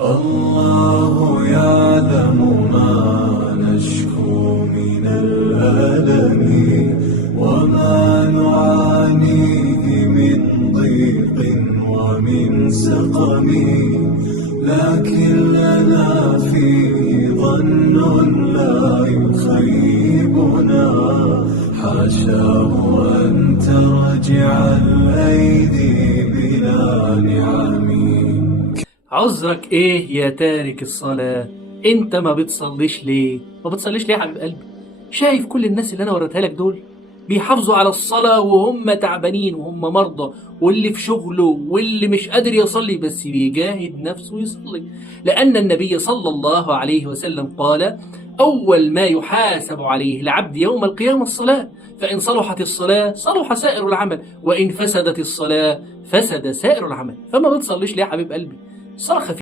الله يعلم ما نشكو من الألم وما نعانيه من ضيق ومن سقم، لكن لنا فيه ظن لا يخيبنا، حاشاه أن ترجع الأيدي بلا نعم. عذرك ايه يا تارك الصلاة؟ انت ما بتصليش ليه؟ ما بتصليش ليه يا حبيب قلبي؟ شايف كل الناس اللي انا وريتها لك دول بيحافظوا على الصلاة وهم تعبانين وهم مرضى، واللي في شغله واللي مش قادر يصلي بس بيجاهد نفسه يصلي، لأن النبي صلى الله عليه وسلم قال: أول ما يحاسب عليه العبد يوم القيامة الصلاة، فإن صلحت الصلاة صلح سائر العمل، وإن فسدت الصلاة فسد سائر العمل. فما بتصليش ليه يا حبيب قلبي؟ الصلاة خفيفة.